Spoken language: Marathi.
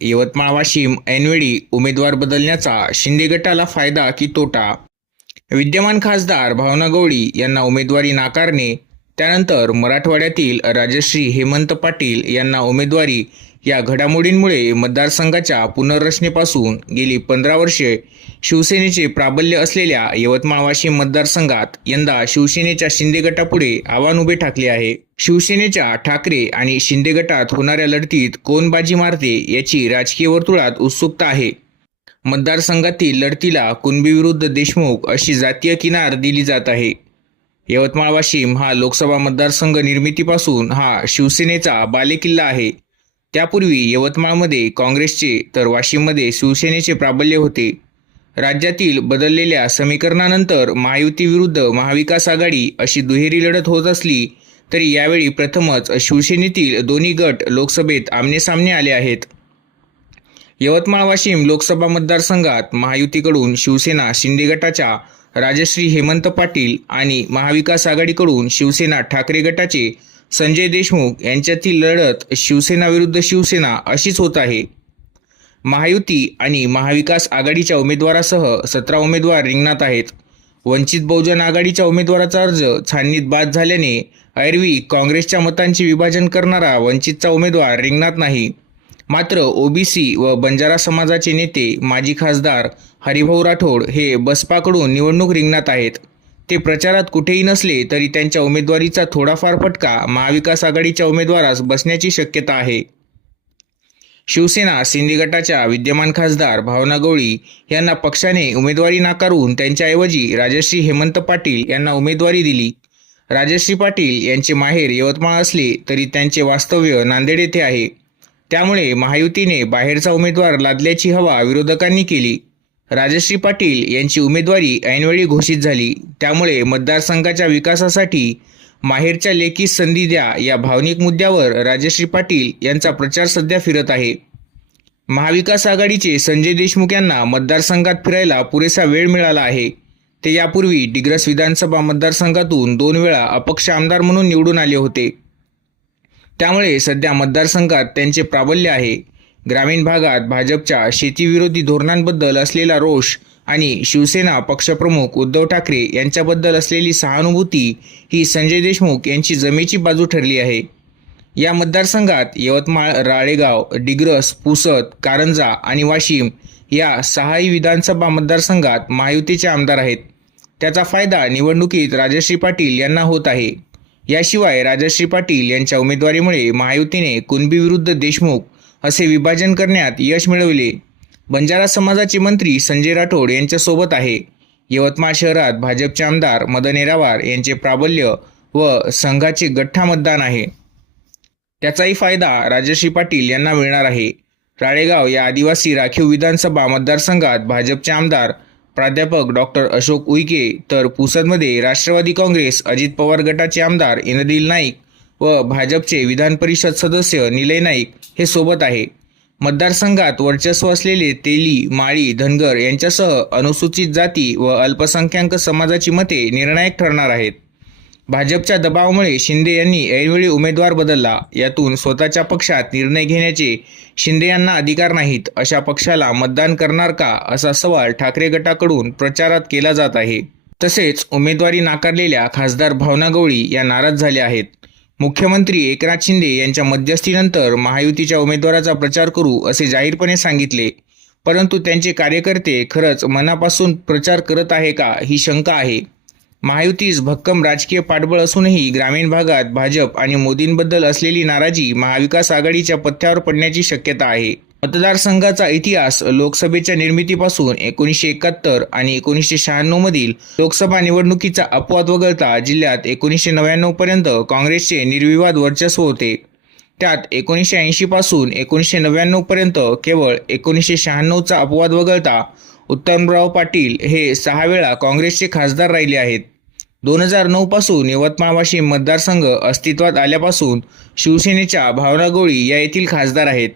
यवतमाळ वाशिम ऐनवेळी उमेदवार बदलण्याचा शिंदे गटाला फायदा की तोटा? विद्यमान खासदार भावना गवळी यांना उमेदवारी नाकारणे त्यानंतर मराठवाड्यातील राजश्री हेमंत पाटील यांना उमेदवारी या घडामोडींमुळे मतदारसंघाच्या पुनर्रचनेपासून गेली पंधरा वर्षे शिवसेनेचे प्राबल्य असलेल्या यवतमाळ वाशिम मतदारसंघात यंदा शिवसेनेच्या शिंदे गटापुढे आव्हान उभे ठाकले आहे. शिवसेनेच्या ठाकरे आणि शिंदे गटात होणाऱ्या लढतीत कोण बाजी मारते याची राजकीय वर्तुळात उत्सुकता आहे. मतदारसंघातील लढतीला कुणबीविरुद्ध देशमुख अशी जातीय किनार दिली जात आहे. यवतमाळ वाशिम हा लोकसभा मतदारसंघ निर्मितीपासून हा शिवसेनेचा बालेकिल्ला आहे. त्यापूर्वी यवतमाळमध्ये काँग्रेसचे तर वाशिममध्ये शिवसेनेचे प्राबल्य होते. राज्यातील बदललेल्या समीकरणानंतर महायुतीविरुद्ध महाविकास आघाडी अशी दुहेरी लढत होत असली तरी यावेळी प्रथमच शिवसेनेतील दोन्ही गट लोकसभेत आमनेसामने आले आहेत. यवतमाळ वाशिम लोकसभा मतदारसंघात महायुतीकडून शिवसेना शिंदे गटाच्या राजश्री हेमंत पाटील आणि महाविकास आघाडीकडून शिवसेना ठाकरे गटाचे संजय देशमुख यांच्यातील लढत शिवसेना विरुद्ध शिवसेना अशीच होत आहे. महायुती आणि महाविकास आघाडीच्या उमेदवारासह सतरा उमेदवार रिंगणात आहेत. वंचित बहुजन आघाडीच्या उमेदवाराचा अर्ज छाननीत बाद झाल्याने ऐरवी काँग्रेसच्या मतांचे विभाजन करणारा वंचितचा उमेदवार रिंगणात नाही. मात्र ओबीसी व बंजारा समाजाचे नेते माजी खासदार हरिभाऊ राठोड हे बसपाकडून निवडणूक रिंगणात आहेत. ते प्रचारात कुठेही नसले तरी त्यांच्या उमेदवारीचा थोडाफार फटका महाविकास आघाडीच्या उमेदवारास बसण्याची शक्यता आहे. शिवसेना शिंदे गटाच्या विद्यमान खासदार भावना गवळी यांना पक्षाने उमेदवारी नाकारून त्यांच्याऐवजी राजश्री हेमंत पाटील यांना उमेदवारी दिली. राजश्री पाटील यांचे माहेर यवतमाळ असले तरी त्यांचे वास्तव्य नांदेड येथे आहे. त्यामुळे महायुतीने बाहेरचा उमेदवार लादल्याची हवा विरोधकांनी केली. राजश्री पाटील यांची उमेदवारी ऐनवेळी घोषित झाली. त्यामुळे मतदारसंघाच्या विकासासाठी माहेरच्या लेखी संधी द्या या भावनिक मुद्द्यावर राजश्री पाटील यांचा प्रचार सध्या फिरत आहे. महाविकास आघाडीचे संजय देशमुख यांना मतदारसंघात फिरायला पुरेसा वेळ मिळाला आहे. ते यापूर्वी डिग्रस विधानसभा मतदारसंघातून दोन वेळा अपक्ष आमदार म्हणून निवडून आले होते. त्यामुळे सध्या मतदारसंघात त्यांचे प्राबल्य आहे. ग्रामीण भागात भाजपच्या शेतीविरोधी धोरणांबद्दल असलेला रोष आणि शिवसेना पक्षप्रमुख उद्धव ठाकरे यांच्याबद्दल असलेली सहानुभूती ही संजय देशमुख यांची जमेची बाजू ठरली आहे. या मतदारसंघात यवतमाळ राळेगाव डिग्रस पुसद कारंजा आणि वाशिम या सहाही विधानसभा मतदारसंघात महायुतीचे आमदार आहेत. त्याचा फायदा निवडणुकीत राजश्री पाटील यांना होत आहे. याशिवाय राजश्री पाटील यांच्या उमेदवारीमुळे महायुतीने कुणबीविरुद्ध देशमुख असे विभाजन करण्यात यश मिळविले. बंजारा समाजाचे मंत्री संजय राठोड यांच्यासोबत आहे. यवतमाळ शहरात भाजपचे आमदार मदन येरावार यांचे प्राबल्य व संघाचे गठ्ठा मतदान आहे. त्याचाही फायदा राजश्री पाटील यांना मिळणार आहे. राळेगाव या आदिवासी राखीव विधानसभा मतदारसंघात भाजपचे आमदार प्राध्यापक डॉक्टर अशोक उईके तर पुसदमध्ये राष्ट्रवादी काँग्रेस अजित पवार गटाचे आमदार इंद्रदिल नाईक व भाजपचे विधान परिषद सदस्य निलय नाईक हे सोबत आहे. मतदारसंघात वर्चस्व असलेले तेली माळी धनगर यांच्यासह अनुसूचित जाती व अल्पसंख्याक समाजाची मते निर्णायक ठरणार आहेत. भाजपच्या दबावामुळे शिंदे यांनी ऐनवेळी उमेदवार बदलला. यातून स्वतःच्या पक्षात निर्णय घेण्याचे शिंदे यांना अधिकार नाहीत अशा पक्षाला मतदान करणार का असा सवाल ठाकरे गटाकडून प्रचारात केला जात आहे. तसेच उमेदवारी नाकारलेल्या खासदार भावना गवळी या नाराज झाल्या आहेत. मुख्यमंत्री एकनाथ शिंदे यांच्या मध्यस्थीनंतर महायुतीच्या उमेदवाराचा प्रचार करू असे जाहीरपणे सांगितले. परंतु त्यांचे कार्यकर्ते खरंच मनापासून प्रचार करत आहे का ही शंका आहे. महायुतीस भक्कम राजकीय पाठबळ असूनही ग्रामीण भागात भाजप आणि मोदींबद्दल असलेली नाराजी महाविकास आघाडीच्या पथ्यावर पडण्याची शक्यता आहे. मतदारसंघाचा इतिहास लोकसभेच्या निर्मितीपासून एकोणीसशे एकाहत्तर आणि एकोणीसशे शहाण्णव मधील लोकसभा निवडणुकीचा अपवाद वगळता जिल्ह्यात एकोणीसशे नव्याण्णव पर्यंत काँग्रेसचे निर्विवाद वर्चस्व होते. त्यात एकोणीसशे ऐंशी पासून एकोणीसशे नव्याण्णव पर्यंत केवळ एकोणीसशे शहाण्णवचा अपवाद वगळता उत्तमराव पाटील हे सहा वेळा काँग्रेसचे खासदार राहिले आहेत. दोन हजार नऊ पासून यवतमाळ वाशिम मतदारसंघ अस्तित्वात आल्यापासून शिवसेनेच्या भावना गोळी या येथील खासदार आहेत.